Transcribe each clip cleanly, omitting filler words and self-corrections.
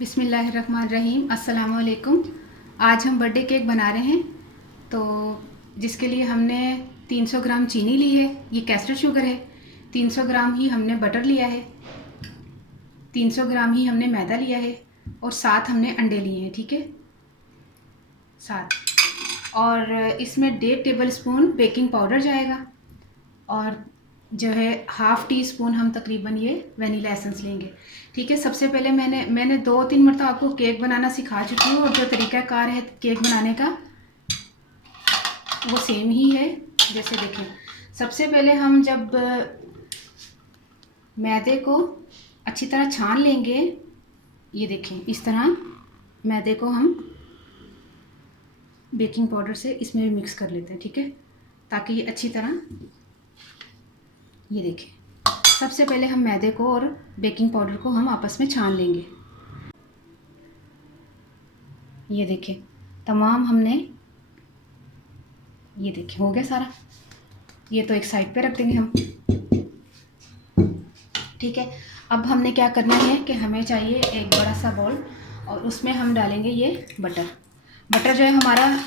बिस्मिल्लाहिर्रहमानिर्रहीम। अस्सलाम वालेकुम। आज हम बर्थडे केक बना रहे हैं, तो जिसके लिए हमने 300 ग्राम चीनी ली है। ये कैस्टर शुगर है। 300 ग्राम ही हमने बटर लिया है। 300 ग्राम ही हमने मैदा लिया है और 7 हमने अंडे लिए हैं। ठीक है, 7। और इसमें 1.5 टेबल स्पून बेकिंग पाउडर जाएगा और जो है हाफ़ टी स्पून हम तकरीबन ये वनीला एसेंस लेंगे। ठीक है, सबसे पहले मैंने 2-3 मरतबा आपको केक बनाना सिखा चुकी हूँ और जो तरीक़ाकार है केक बनाने का वो सेम ही है। जैसे देखें, सबसे पहले हम जब मैदे को अच्छी तरह छान लेंगे, ये देखें इस तरह मैदे को हम बेकिंग पाउडर से इसमें भी मिक्स कर लेते हैं। ठीक है, ताकि ये अच्छी तरह, ये देखें, सबसे पहले हम मैदे को और बेकिंग पाउडर को हम आपस में छान लेंगे। ये देखें, तमाम हमने, ये देखें हो गया सारा। ये तो एक साइड पे रख देंगे हम। ठीक है, अब हमने क्या करना है कि हमें चाहिए एक बड़ा सा बाउल और उसमें हम डालेंगे ये बटर जो है हमारा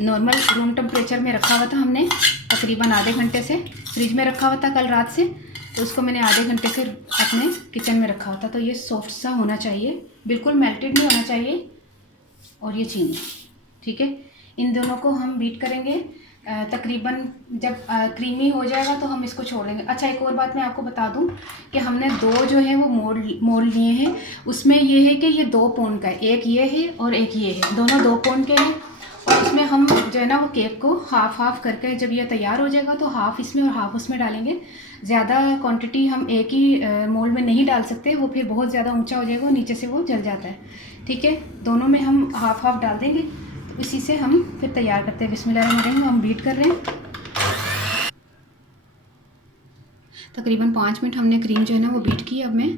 नॉर्मल रूम टेम्परेचर में रखा हुआ था। हमने तकरीबन आधे घंटे से फ्रिज में रखा हुआ था कल रात से, तो उसको मैंने आधे घंटे से अपने किचन में रखा हुआ था। तो ये सॉफ्ट सा होना चाहिए, बिल्कुल मेल्टेड नहीं होना चाहिए। और ये चीनी, ठीक है, इन दोनों को हम बीट करेंगे। तकरीबन जब क्रीमी हो जाएगा तो हम इसको छोड़ देंगे। अच्छा, एक और बात मैं आपको बता दूं कि हमने दो जो है वो मोल्ड लिए हैं। उसमें ये है कि ये 2 पाउंड का है, एक ये है और एक ये है, दोनों 2 पाउंड के हैं। और उसमें हम जो है ना वो केक को हाफ करके जब ये तैयार हो जाएगा तो हाफ इसमें और हाफ उसमें डालेंगे। ज़्यादा क्वांटिटी हम एक ही मोल्ड में नहीं डाल सकते, वो फिर बहुत ज़्यादा ऊंचा हो जाएगा और नीचे से वो जल जाता है। ठीक है, दोनों में हम हाफ डाल देंगे, तो इसी से हम फिर तैयार करते हैं। बिस्मिल्लाहिर्रहमानिर्रहीम। हम बीट कर रहे हैं। तकरीबन 5 मिनट हमने क्रीम जो है ना वो बीट की। अब मैं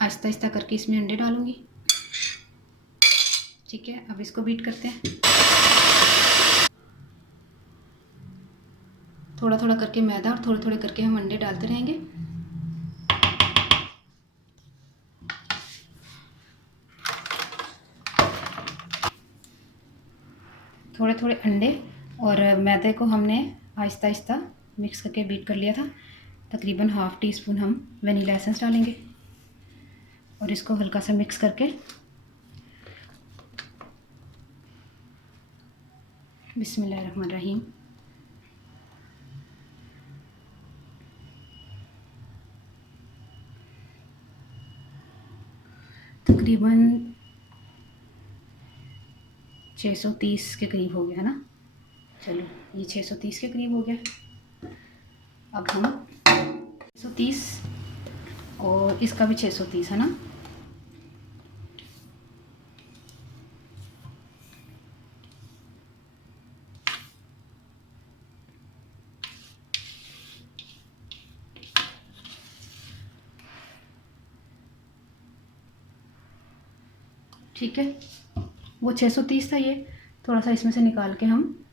आहिस्ता आहिस्ता करके इसमें अंडे डालूंगी। ठीक है, अब इसको बीट करते हैं। थोड़ा थोड़ा करके मैदा और थोड़े थोड़े करके हम अंडे डालते रहेंगे। थोड़े थोड़े अंडे और मैदे को हमने आहिस्ता आहिस्ता मिक्स करके बीट कर लिया था। तकरीबन हाफ़ टी स्पून हम वनीला एसेंस डालेंगे और इसको हल्का सा मिक्स करके, बिस्मिल्लाहिर्रहमानिर्रहीम, तकरीबन 630 के करीब हो गया ना। चलो, ये 630 के करीब हो गया। अब हम 630 और इसका भी 630 है ना। ठीक है, वो 630 था, ये थोड़ा सा इसमें से निकाल के हम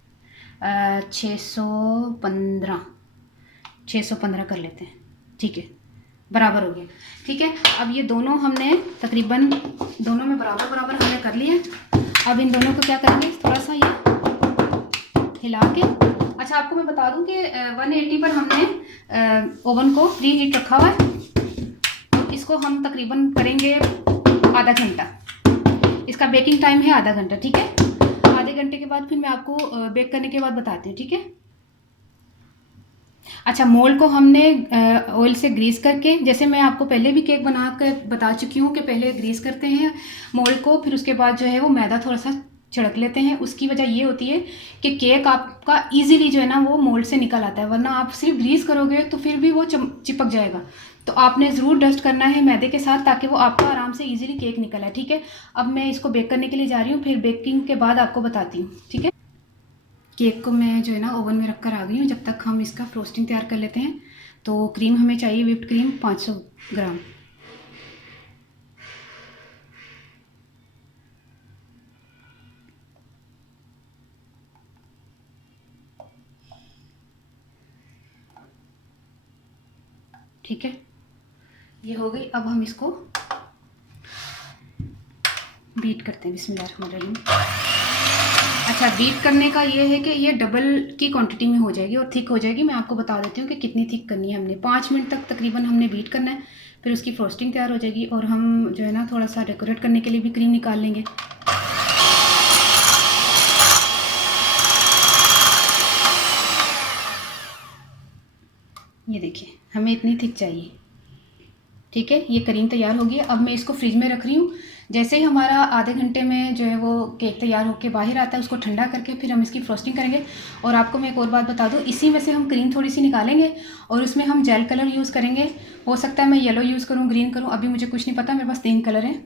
615 कर लेते हैं। ठीक है, बराबर हो गया। ठीक है, अब ये दोनों हमने तकरीबन दोनों में बराबर बराबर हमने कर लिए। अब इन दोनों को क्या करेंगे, थोड़ा सा ये हिला के। अच्छा, आपको मैं बता दूं कि 180 पर हमने ओवन को प्री हीट रखा हुआ है। तो इसको हम तकरीबन करेंगे आधा घंटा। इसका बेकिंग टाइम है आधा घंटा। ठीक है, आधे घंटे के बाद फिर मैं आपको बेक करने के बाद बताती हूँ। ठीक है। अच्छा, मोल्ड को हमने ऑयल से ग्रीस करके, जैसे मैं आपको पहले भी केक बना कर बता चुकी हूँ कि पहले ग्रीस करते हैं मोल्ड को, फिर उसके बाद जो है वो मैदा थोड़ा सा छिड़क लेते हैं। उसकी वजह ये होती है कि केक आपका इजीली जो है ना वो मोल्ड से निकल आता है, वरना आप सिर्फ ग्रीस करोगे तो फिर भी वो चिपक जाएगा। तो आपने ज़रूर डस्ट करना है मैदे के साथ, ताकि वो आपका आराम से इजीली केक निकल आए। ठीक है, अब मैं इसको बेक करने के लिए जा रही हूँ, फिर बेकिंग के बाद आपको बताती हूँ। ठीक है, केक को मैं जो है ना ओवन में रख कर आ गई हूँ। जब तक हम इसका फ्रोस्टिंग तैयार कर लेते हैं। तो क्रीम हमें चाहिए, व्हिप्ड क्रीम 500 ग्राम। ठीक है, ये हो गई। अब हम इसको बीट करते हैं, बिस्मिल्लाहिर्रहमानिर्रहीम। अच्छा, बीट करने का ये है कि ये डबल की क्वांटिटी में हो जाएगी और थिक हो जाएगी। मैं आपको बता देती हूँ कि कितनी थिक करनी है। हमने 5 मिनट तक तकरीबन हमने बीट करना है, फिर उसकी फ्रोस्टिंग तैयार हो जाएगी और हम जो है ना थोड़ा सा डेकोरेट करने के लिए भी क्रीम निकाल लेंगे। ये देखिए, हमें इतनी थिक चाहिए। ठीक है, ये क्रीम तैयार होगी। अब मैं इसको फ्रिज में रख रही हूँ। जैसे ही हमारा आधे घंटे में जो है वो केक तैयार होकर बाहर आता है, उसको ठंडा करके फिर हम इसकी फ्रोस्टिंग करेंगे। और आपको मैं एक और बात बता दूँ, इसी में से हम क्रीम थोड़ी सी निकालेंगे और उसमें हम जेल कलर यूज़ करेंगे। हो सकता है मैं येलो यूज़ करूँ, ग्रीन करूँ, अभी मुझे कुछ नहीं पता। मेरे पास 3 कलर हैं,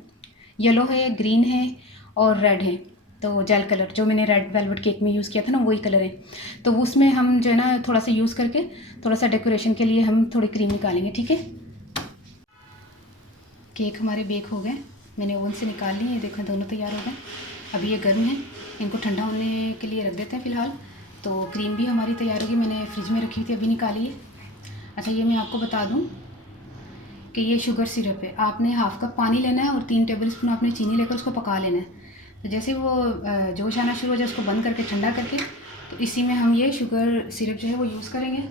येलो है, ग्रीन है और रेड है। तो जेल कलर जो मैंने रेड वेलवेट केक में यूज़ किया था ना, वही कलर है। तो उसमें हम जो है ना थोड़ा सा यूज़ करके थोड़ा सा डेकोरेशन के लिए हम थोड़ी क्रीम निकालेंगे। ठीक है, केक हमारे बेक हो गए, मैंने ओवन से निकाल लिए। ये देखो दोनों तैयार हो गए। अभी ये गर्म है, इनको ठंडा होने के लिए रख देते हैं फ़िलहाल। तो क्रीम भी हमारी तैयार होगी, मैंने फ्रिज में रखी थी, अभी निकाली है। अच्छा, ये मैं आपको बता दूं कि ये शुगर सिरप है। आपने हाफ़ कप पानी लेना है और 3 टेबल स्पून आपने चीनी लेकर उसको पका लेना है। तो जैसे वो जोश आना शुरू हो जाए, उसको बंद करके ठंडा करके, तो इसी में हम ये शुगर सिरप जो है वो यूज़ करेंगे।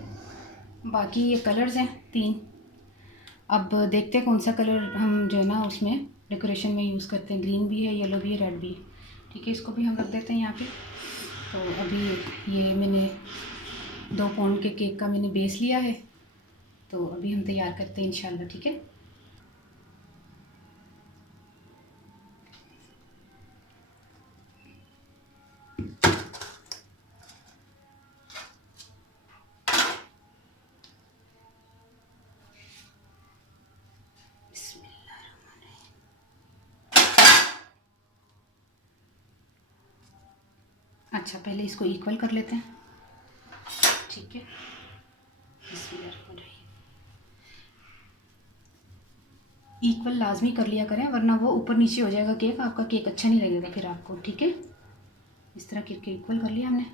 बाकी ये कलर्स हैं 3। अब देखते हैं कौन सा कलर हम जो है ना उसमें डेकोरेशन में यूज़ करते हैं। ग्रीन भी है, येलो भी है, रेड भी है। ठीक है, इसको भी हम रख देते हैं यहाँ पे। तो अभी ये मैंने 2 पाउंड के केक का मैंने बेस लिया है, तो अभी हम तैयार करते हैं इंशाल्लाह। ठीक है, अच्छा पहले इसको इक्वल कर लेते हैं। ठीक है, इक्वल लाजमी कर लिया करें, वरना वो ऊपर नीचे हो जाएगा केक, आपका केक अच्छा नहीं लगेगा फिर आपको। ठीक है, इस तरह करके इक्वल कर लिया हमने।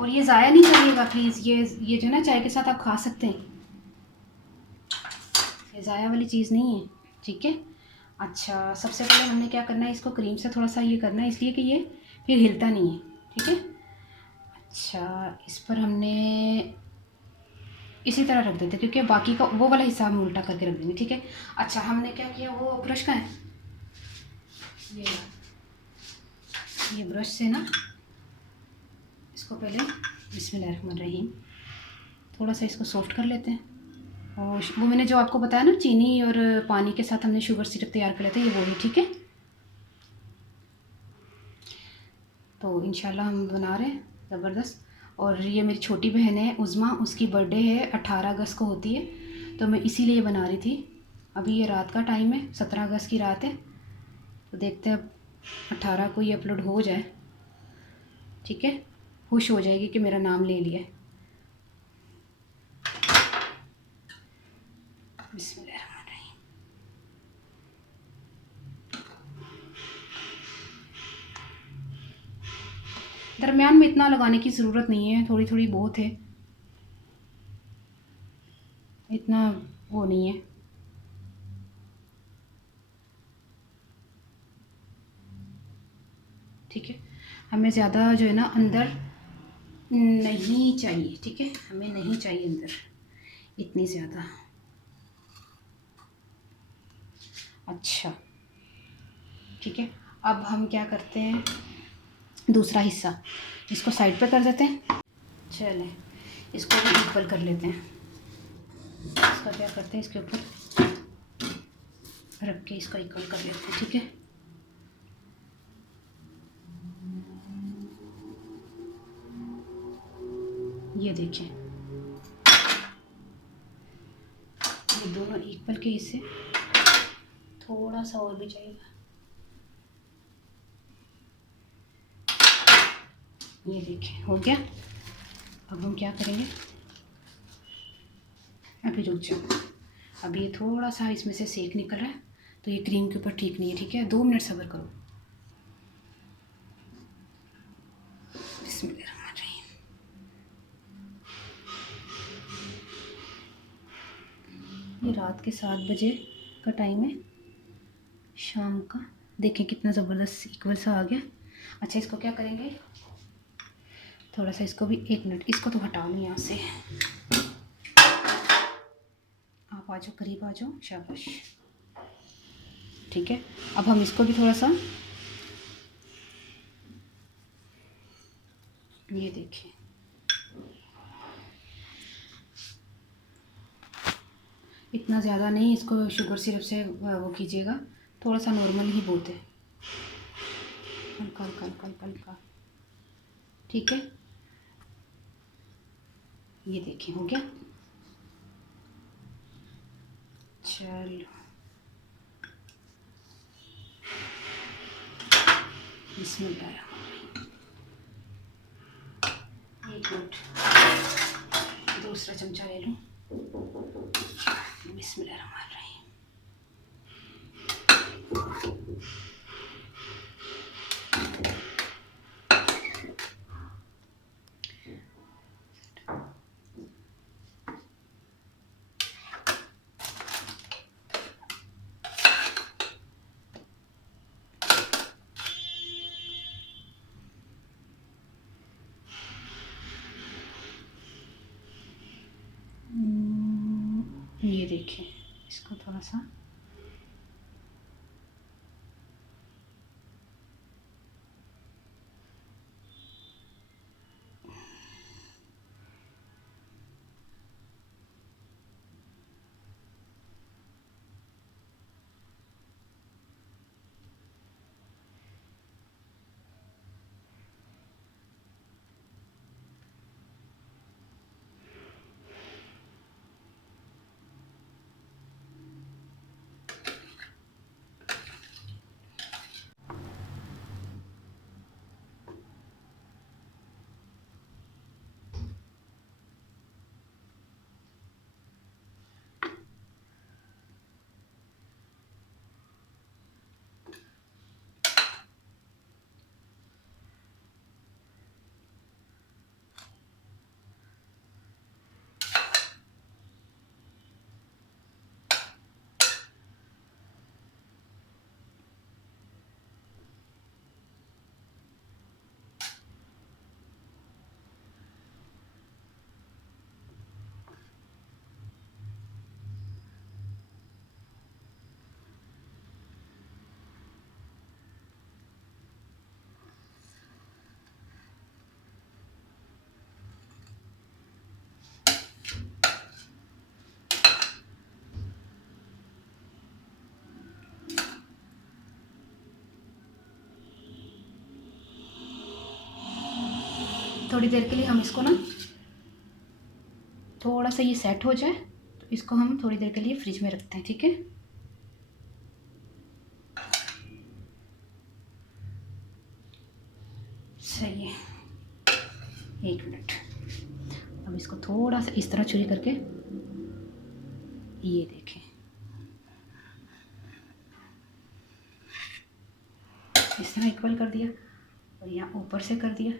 और ये ज़ाया नहीं करिएगा प्लीज़, ये जो ना चाय के साथ आप खा सकते हैं, ये ज़ाया वाली चीज़ नहीं है। ठीक है, अच्छा सबसे पहले हमने क्या करना है, इसको क्रीम से थोड़ा सा ये करना है, इसलिए कि ये फिर हिलता नहीं है। ठीक है, अच्छा इस पर हमने इसी तरह रख देते, क्योंकि बाकी का वो वाला हिस्सा हम उल्टा करके रख देंगे। ठीक है, अच्छा हमने क्या किया, वो ब्रश का है, ये ब्रश से ना इसको पहले बिस्मिल्लाहिर्रहमानिर्रहीम थोड़ा सा इसको सॉफ्ट कर लेते हैं। और वो मैंने जो आपको बताया ना, चीनी और पानी के साथ हमने शुगर सिरप तैयार कर लेते हैं, ये वही। ठीक है, तो इंशाल्लाह हम बना रहे हैं ज़बरदस्त। और ये मेरी छोटी बहन है उज़मा, उसकी बर्थडे है 18 अगस्त को होती है, तो मैं इसीलिए बना रही थी। अभी ये रात का टाइम है, 17 अगस्त की रात है, तो देखते हैं अब 18 को ये अपलोड हो जाए। ठीक है, खुश हो जाएगी कि मेरा नाम ले लिया। बिस्मिल्लाहिर्रहमानिर्रहीम। दरमियान में इतना लगाने की ज़रूरत नहीं है, थोड़ी थोड़ी बहुत है, इतना वो नहीं है। ठीक है, हमें ज़्यादा जो है ना अंदर नहीं चाहिए। ठीक है, हमें नहीं चाहिए अंदर इतनी ज़्यादा। अच्छा ठीक है, अब हम क्या करते हैं, दूसरा हिस्सा इसको साइड पे कर देते हैं। चलें, इसको भी इक्वल कर लेते हैं। इसका क्या करते हैं, इसके ऊपर रख के इसको इक्वल कर लेते हैं। ठीक है, ये देखिए, ये दोनों इक्वल के हिस्से, थोड़ा सा और भी चाहिएगा। ये देखिए हो गया। अब हम क्या करेंगे, अभी रुक जाओ, अभी ये थोड़ा सा इसमें से सेक निकल रहा है, तो ये क्रीम के ऊपर ठीक नहीं है। ठीक है, 2 मिनट सब्र करो। बिस्मिल्लाहिर्रहमानिर्रहीम। ये रात के 7 बजे का टाइम है, शाम का देखें कितना ज़बरदस्त इक्वल सा आ गया। अच्छा, इसको क्या करेंगे, थोड़ा सा इसको भी 1 मिनट, इसको तो हटाओ नहीं यहाँ से, आप आ जाओ, करीब आ जाओ, शाबाश। ठीक है, अब हम इसको भी थोड़ा सा, ये देखिए, इतना ज़्यादा नहीं इसको शुगर सिरप से वो कीजिएगा, थोड़ा सा नॉर्मल ही बहुत है, हल्का हल्का हल्का हल्का हल्का। ठीक है, ये देखिए हो गया। चलो, बिस्मिल्लाह, 1 मिनट, दूसरा चमचा ले लूँ। बिस्मिल्लाहिर्रहमानिर्रहीम। ये देखिए, इसको थोड़ा सा, थोड़ी देर के लिए हम इसको ना, थोड़ा सा ये सेट हो जाए तो इसको हम थोड़ी देर के लिए फ्रिज में रखते हैं। ठीक है, सही है, 1 मिनट। अब इसको थोड़ा सा इस तरह छुरी करके, ये देखें, इस तरह इक्वल कर दिया और यहाँ ऊपर से कर दिया।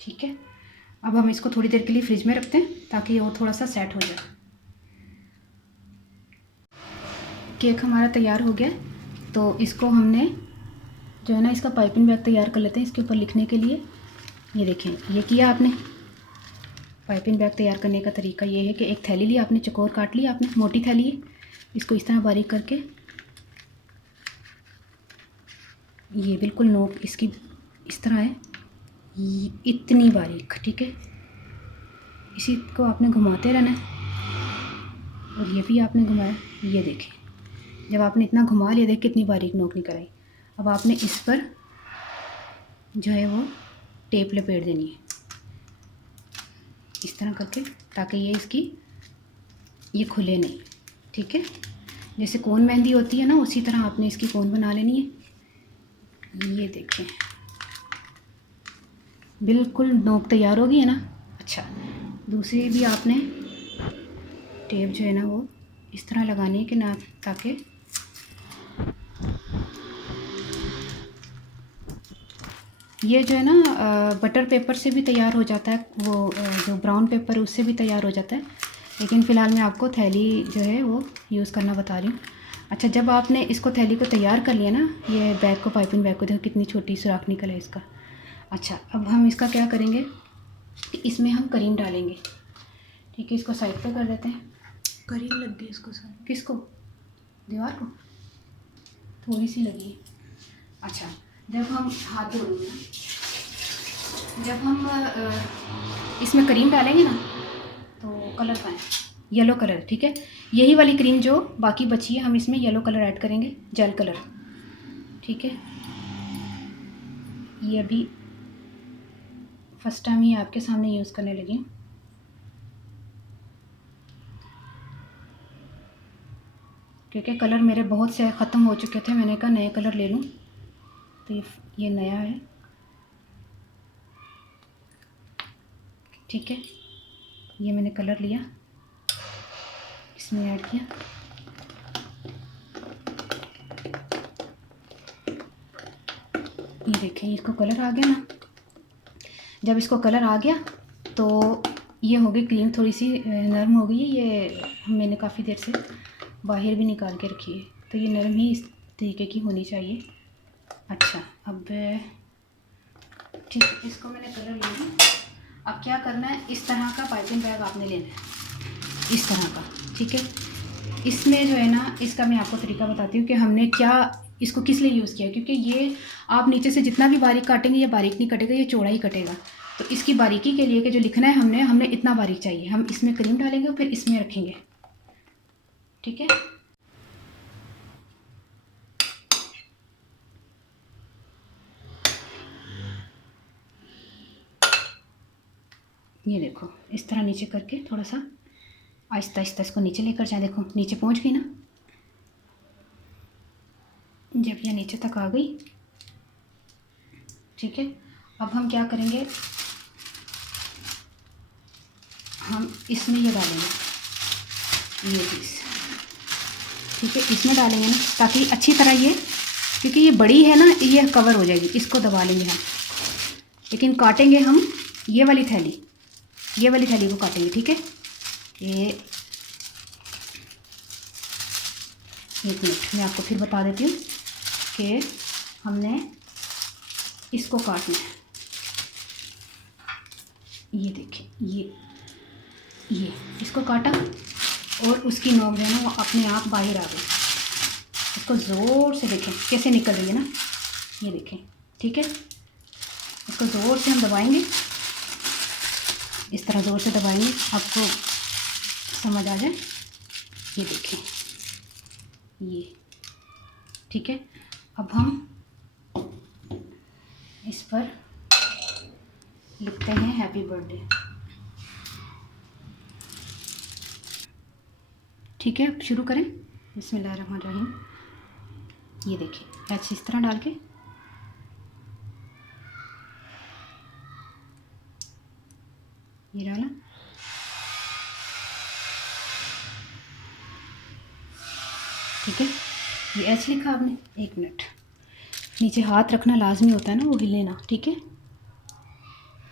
ठीक है, अब हम इसको थोड़ी देर के लिए फ्रिज में रखते हैं ताकि वो थोड़ा सा सेट हो जाए। केक हमारा तैयार हो गया, तो इसको हमने जो है ना, इसका पाइपिंग बैग तैयार कर लेते हैं इसके ऊपर लिखने के लिए। ये देखें, ये किया आपने। पाइपिंग बैग तैयार करने का तरीका ये है कि एक थैली ली आपने, चौकोर काट ली आपने, मोटी थैली है, इसको इस तरह बारीक करके, ये बिल्कुल नोक इसकी इस तरह है, इतनी बारीक। ठीक है, इसी को आपने घुमाते रहना है और ये भी आपने घुमाया। ये देखें, जब आपने इतना घुमा लिया, देख कितनी बारीक नोक निकल आई। अब आपने इस पर जो है वो टेप लपेट देनी है इस तरह करके, ताकि ये इसकी ये खुले नहीं। ठीक है, जैसे कोन मेहंदी होती है ना, उसी तरह आपने इसकी कोन बना लेनी है। ये देखें, बिल्कुल नोक तैयार होगी है ना। अच्छा, दूसरी भी आपने टेप जो है ना वो इस तरह लगानी है कि ना, ताकि ये जो है ना बटर पेपर से भी तैयार हो जाता है, वो जो ब्राउन पेपर है उससे भी तैयार हो जाता है, लेकिन फ़िलहाल मैं आपको थैली जो है वो यूज़ करना बता रही हूँ। अच्छा, जब आपने इसको थैली को तैयार कर लिया ना, ये बैग को, पाइपिंग बैग को देखो कितनी छोटी सुराख निकल है इसका। अच्छा, अब हम इसका क्या करेंगे कि इसमें हम करीम डालेंगे। ठीक है, इसको साइड पे कर देते हैं। करीम लग गई इसको सारी। किसको? दीवार को थोड़ी सी लगी है। अच्छा, जब हम हाथ धो लेंगे ना, जब हम इसमें करीम डालेंगे ना, तो कलर का है येलो कलर। ठीक है, यही वाली क्रीम जो बाकी बची है हम इसमें येलो कलर ऐड करेंगे, जेल कलर। ठीक है, ये अभी फर्स्ट टाइम ही आपके सामने यूज़ करने लगी हूँ। क्योंकि कलर मेरे बहुत से ख़त्म हो चुके थे, मैंने कहा नए कलर ले लूँ, तो ये नया है। ठीक है, ये मैंने कलर लिया, इसमें ऐड किया। ये देखें, इसको कलर आ गया ना। जब इसको कलर आ गया तो ये हो गई क्रीम, थोड़ी सी नरम हो गई है। ये मैंने काफ़ी देर से बाहर भी निकाल के रखी है, तो ये नरम ही इस तरीके की होनी चाहिए। अच्छा, अब ठीक है, इसको मैंने कलर ले लिया। अब क्या करना है, इस तरह का पाइपिंग बैग आपने लेना है, इस तरह का। ठीक है, इसमें जो है ना, इसका मैं आपको तरीका बताती हूँ कि हमने क्या इसको किस लिए यूज़ किया। क्योंकि ये आप नीचे से जितना भी बारीक काटेंगे ये बारीक नहीं कटेगा, ये चौड़ा ही कटेगा। तो इसकी बारीकी के लिए कि जो लिखना है हमने इतना बारीक चाहिए, हम इसमें क्रीम डालेंगे और फिर इसमें रखेंगे। ठीक है, ये देखो इस तरह नीचे करके थोड़ा सा आहिस्ता आहिस्ता इसको नीचे लेकर जाए। देखो नीचे पहुंच गई ना। जब ये नीचे तक आ गई, ठीक है, अब हम क्या करेंगे, हम इसमें ये डालेंगे, ये पीस। ठीक है, इसमें डालेंगे ना, ताकि अच्छी तरह ये, क्योंकि ये बड़ी है ना, ये कवर हो जाएगी। इसको दबा लेंगे हम, लेकिन काटेंगे हम ये वाली थैली, ये वाली थैली को काटेंगे। ठीक है, ये एक मिनट मैं आपको फिर बता देती हूँ कि हमने इसको काटना है। ये देखिए, ये इसको काटा और उसकी नोक जो है ना वो अपने आप बाहर आ गई। इसको ज़ोर से देखें कैसे निकल रही है ना, ये देखें। ठीक है, इसको ज़ोर से हम दबाएंगे, इस तरह ज़ोर से दबाएंगे, आपको समझ आ जाए। ये देखें, ये ठीक है। अब हम इस पर लिखते हैं हैप्पी बर्थडे। ठीक है, अब शुरू करें। बिस्मिल्लाहिर्रहमानिर्रहीम। ये देखिए ऐसे इस तरह डाल के, ये डाला। ठीक है, ये एच लिखा आपने, एक मिनट, नीचे हाथ रखना लाजमी होता है ना, वो हिले ना। ठीक है,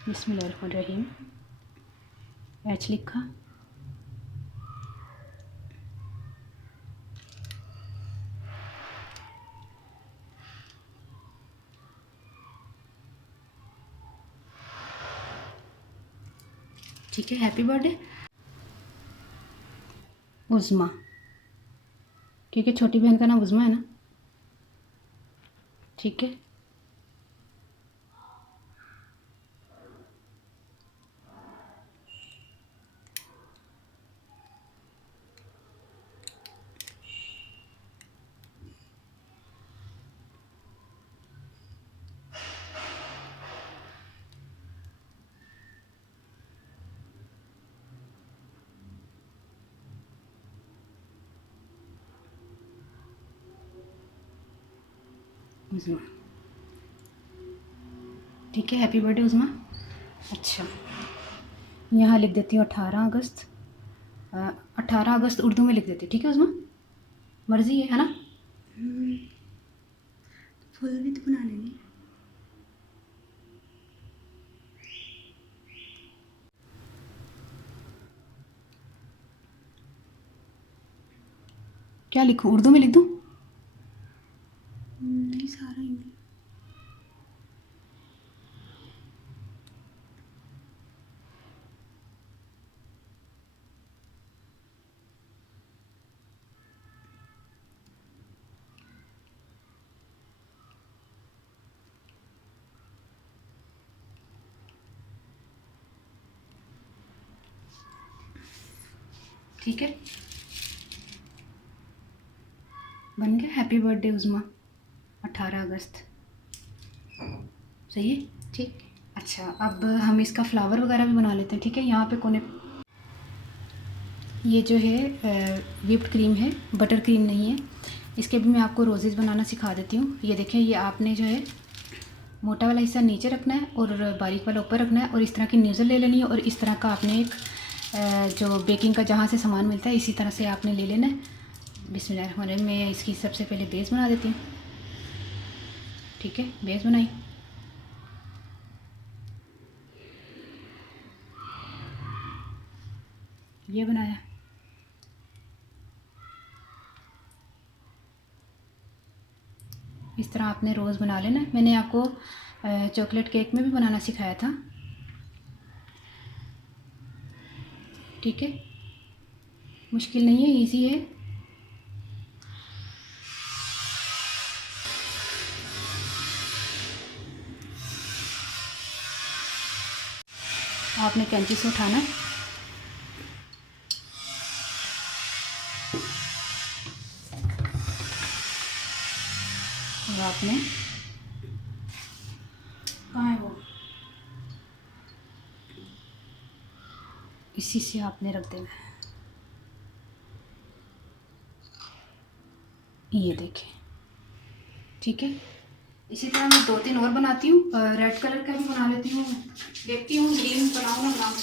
बिस्मिल्लाहिर्रहमानिर्रहीम, एच लिखा। ठीक है, हैप्पी बर्थडे उज़मा, क्योंकि छोटी बहन का नाम उज़मा है ना। ठीक है, उज़मा। ठीक है, हैप्पी बर्थडे उज़मा। अच्छा, यहाँ लिख देती हूँ 18 अगस्त। 18 अगस्त उर्दू में लिख देती हूँ, ठीक है उसमें मर्ज़ी है ना। फुल भी तो बना लेंगे। क्या लिखूँ, उर्दू में लिख दूँ? नहीं, सारा इंग्लिश। ठीक है, बन गया। हैप्पी बर्थडे उज़मा, 18 अगस्त। सही है। ठीक। अच्छा, अब हम इसका फ्लावर वगैरह भी बना लेते हैं, ठीक है। यहाँ पे कोने ये जो है व्हिप्ड क्रीम है, बटर क्रीम नहीं है। इसके भी मैं आपको रोजेज़ बनाना सिखा देती हूँ। ये देखें, ये आपने जो है मोटा वाला हिस्सा नीचे रखना है और बारीक वाला ऊपर रखना है, और इस तरह की न्यूज़ल ले लेनी है, और इस तरह का आपने एक जो बेकिंग का जहाँ से सामान मिलता है इसी तरह से आपने ले लेना है। बिस्मिल्लाहिर्रहमानिर्रहीम। मैं इसकी सबसे पहले बेस बना देती हूँ, ठीक है। बेस बनाई, ये बनाया, इस तरह आपने रोज़ बना लेना। मैंने आपको चॉकलेट केक में भी बनाना सिखाया था, ठीक है। मुश्किल नहीं है, इजी है। आपने कैंची से उठाना है, और आपने कहाँ है वो, इसी से आपने रख देना है। ये देखें, ठीक है। इसी तरह मैं 2-3 और बनाती हूँ। रेड कलर का भी बना लेती हूँ, देखती हूँ ग्रीन बनाऊँ ना बनाऊँ।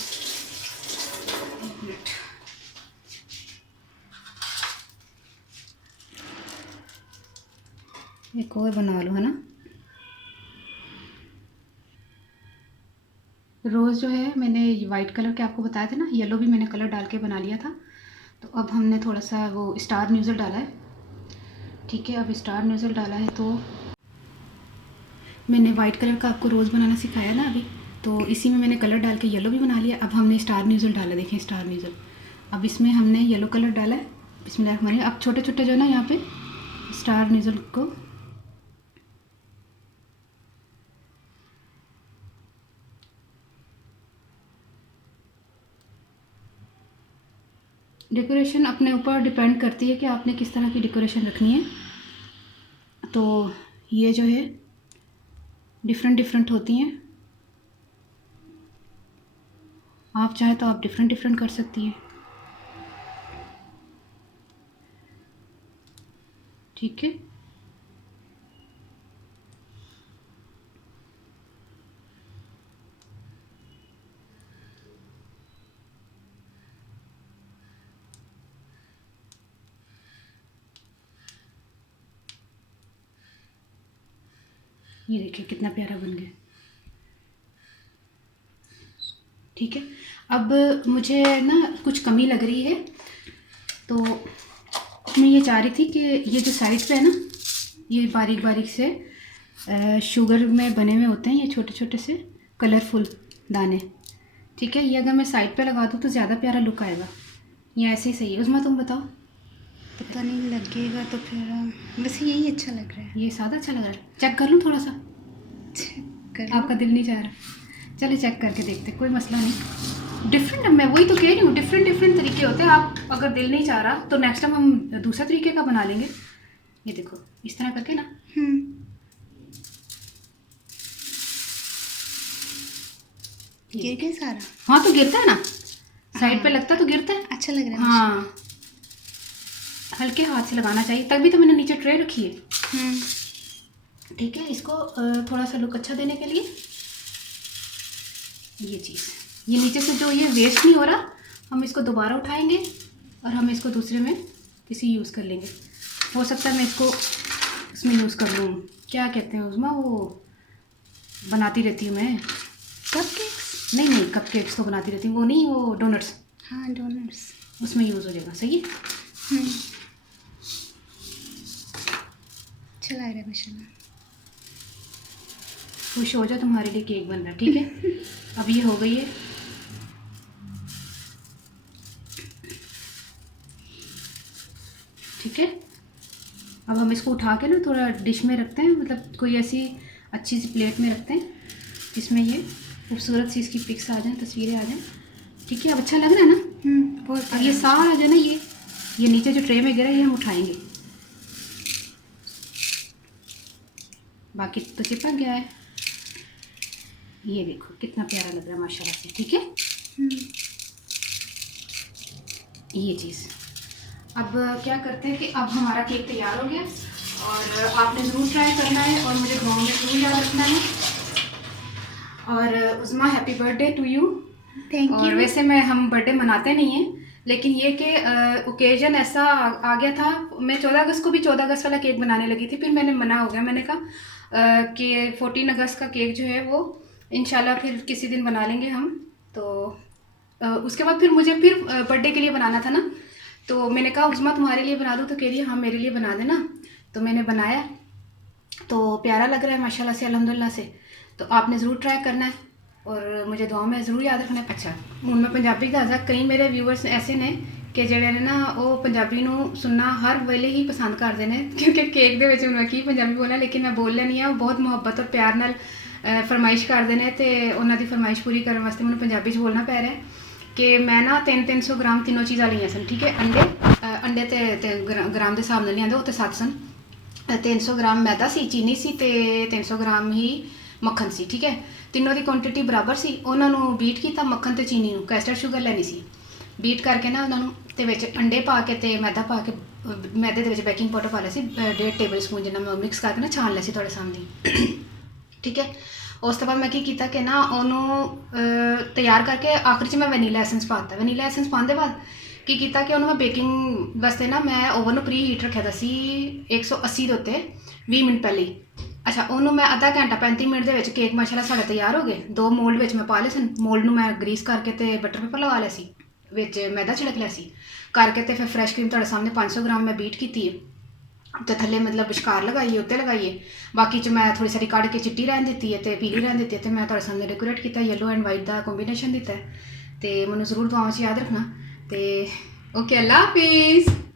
एक मिनट, एक और बना लूँ, है ना। रोज़ जो है मैंने वाइट कलर के आपको बताया था ना, येलो भी मैंने कलर डाल के बना लिया था। तो अब हमने थोड़ा सा वो स्टार न्यूज़ल डाला है, ठीक है। अब स्टार न्यूज़ल डाला है तो मैंने वाइट कलर का आपको रोज़ बनाना सिखाया ना अभी, तो इसी में मैंने कलर डाल के येलो भी बना लिया। अब हमने स्टार न्यूज़ल डाला, देखें स्टार न्यूज़ल। अब इसमें हमने येलो कलर डाला है, बिस्मिल्लाहिर्रहमानिर्रहीम। अब छोटे छोटे जो है ना यहाँ पे स्टार न्यूज़ल को डेकोरेशन अपने ऊपर डिपेंड करती है कि आपने किस तरह की डेकोरेशन रखनी है। तो ये जो है डिफरेंट डिफरेंट होती हैं, आप चाहे तो आप डिफरेंट डिफरेंट कर सकती हैं, ठीक है। ये देखिए कितना प्यारा बन गया, ठीक है। अब मुझे ना कुछ कमी लग रही है, तो मैं ये चाह रही थी कि ये जो साइड पे है ना, ये बारीक बारीक से शुगर में बने हुए होते हैं, ये छोटे छोटे से कलरफुल दाने, ठीक है। ये अगर मैं साइड पे लगा दूँ तो ज़्यादा प्यारा लुक आएगा, ये ऐसे ही सही है। उसमें तुम बताओ। पता नहीं लगेगा तो फिर वैसे यही अच्छा लग रहा है। ये सादा अच्छा लग रहा है, चेक कर लूँ थोड़ा सा। कर आपका दिल नहीं चाह रहा, चलिए चेक करके देखते, कोई मसला नहीं। डिफरेंट, मैं वही तो कह रही हूँ, डिफरेंट डिफरेंट तरीके होते हैं। आप अगर दिल नहीं चाह रहा तो नेक्स्ट टाइम हम दूसरा तरीके का बना लेंगे। ये देखो इस तरह करके ना, गिर गया सारा। हाँ तो गिरता है ना, साइड पे लगता तो गिरता है। अच्छा लग रहा है। हाँ, हल्के हाथ से लगाना चाहिए, तभी तो मैंने नीचे ट्रे रखी है, ठीक है। इसको थोड़ा सा लुक अच्छा देने के लिए ये चीज़, ये नीचे से जो ये वेस्ट नहीं हो रहा, हम इसको दोबारा उठाएंगे और हम इसको दूसरे में किसी यूज़ कर लेंगे। हो सकता है मैं इसको इसमें यूज़ कर लूँ, क्या कहते हैं उज़मा, वो बनाती रहती हूँ मैं कपकेक्स। नहीं कपकेक्स तो बनाती रहती हूँ, वो नहीं, वो डोनट्स, हाँ डोनट्स। उसमें यूज़ हो जाएगा। सही है। अच्छा लग रहा है माशाल्लाह। खुश हो जाओ, तुम्हारे लिए केक बन रहा है। ठीक है। अब ये हो गई है। ठीक है। अब हम इसको उठा के ना थोड़ा डिश में रखते हैं, मतलब कोई ऐसी अच्छी सी प्लेट में रखते हैं जिसमें ये खूबसूरत सी इसकी पिक्स आ जाएं, तस्वीरें आ जाएं। ठीक है। अब अच्छा लग रहा है ना। बहुत। अब ये सारा जो है ना, ये नीचे जो ट्रे में गिरा ये हम उठाएंगे, बाकी तो चिपक गया है। ये देखो कितना प्यारा लग रहा है माशाल्लाह से। ठीक है। ये चीज़ अब क्या करते हैं कि अब हमारा केक तैयार हो गया और आपने ज़रूर ट्राई करना है और मुझे गाँव में ज़रूर याद रखना है। और Uzma happy birthday to you. Thank और यू। वैसे हम बर्थडे मनाते नहीं हैं, लेकिन ये कि ओकेजन ऐसा आ गया था। मैं 14 अगस्त को भी 14 अगस्त वाला केक बनाने लगी थी, फिर मैंने मना हो गया। मैंने कहा कि 14 अगस्त का केक जो है वो इंशाल्लाह फिर किसी दिन बना लेंगे हम। तो उसके बाद फिर मुझे फिर बर्थडे के लिए बनाना था ना, तो मैंने कहा उज़मा तुम्हारे लिए बना दूँ, तो कह रही है हाँ मेरे लिए बना देना। तो मैंने बनाया, तो प्यारा लग रहा है माशाल्लाह से, अल्हम्दुलिल्लाह से। तो आपने ज़रूर ट्राई करना है और मुझे दुआ में ज़रूर याद रखना है। अच्छा हूँ मैं पंजाबी दसदा, कई मेरे व्यूअर्स ऐसे ने कि ਜਿਹੜੇ ਨੇ ना वो पंजाबी ਨੂੰ सुनना हर वेले ही पसंद करते हैं, क्योंकि केक ਦੇ ਵਿੱਚ ਹੁਣ ਮੈਂ ਕੀ ਪੰਜਾਬੀ ਬੋਲਾਂ, लेकिन मैं बोल ਲੈਂਦੀ ਹਾਂ। ਉਹ बहुत ਮੁਹੱਬਤ और प्यार ਨਾਲ फरमाइश करते हैं, तो उन्होंने फरमाइश पूरी करने वास्ते मैं पंजाबी च बोलना पै रहा है कि मैं ना 300 ग्राम तीनों चीज़ां लिया सन। ठीक है। अंडे ते ग्राम के हिसाब नाल लियांदे, वो तो 7 सन। 300 ग्राम मैदा सी, चीनी सी, ते 300 ग्राम ही मक्खन सी। ठीक है। तीनों की क्वांटिटी बराबर सी। उन्होंने बीट किया, मक्खन ते चीनी नूं, कैस्टर्ड शुगर लैनी सी, बीट करके ना उन्होंने ते विच अंडे पा के ते मैदा पा के, मैदे दे विच बेकिंग पाउडर पा लिया सी 1.5 टेबल स्पून जिन्ना मिक्स करके ना छान लिया सी तुहाडे सामने। ठीक है। उस तो बाद मैं की कीता कि ना उन्होंने तैयार करके आखिर च मैं वनीला एसेंस पाता। वनीला एसेंस पाने बाद की कीता कि उन्होंने मैं बेकिंग वास्ते ना मैं ओवन प्री हीट रखा था सी 180 के उत्ते 20 मिनट पहले ही। अच्छा उन्होंने मैं आधा घंटा 35 मिनट के विच केक माशाल्लाह साढ़े तैयार हो गए। 2 मोल्ड विच मैं पा लए सन। मोल्ड नूं मैं ग्रीस करके ते बटर पेपर लगा लिया सी, विच मैदा छिड़क लिया सी करके, ते फिर फ्रैश क्रीम तुहाडे सामने 500 ग्राम मैं बीट की तो थल्ले मतलब विचकार लगाइए, उत्ते लगाइए। बाकी च मैं थोड़ी सारी कढ़ के चिट्टी रहन दी है, तो पीली रहन दी है, तो मैं तुहाडे सामने डेकोरेट किया, येलो एंड वाइट का कॉम्बीनेशन दिता है। तो मैनूं जरूर दुआवां च याद रखना। तो ओके, अल्लाह हाफिज़।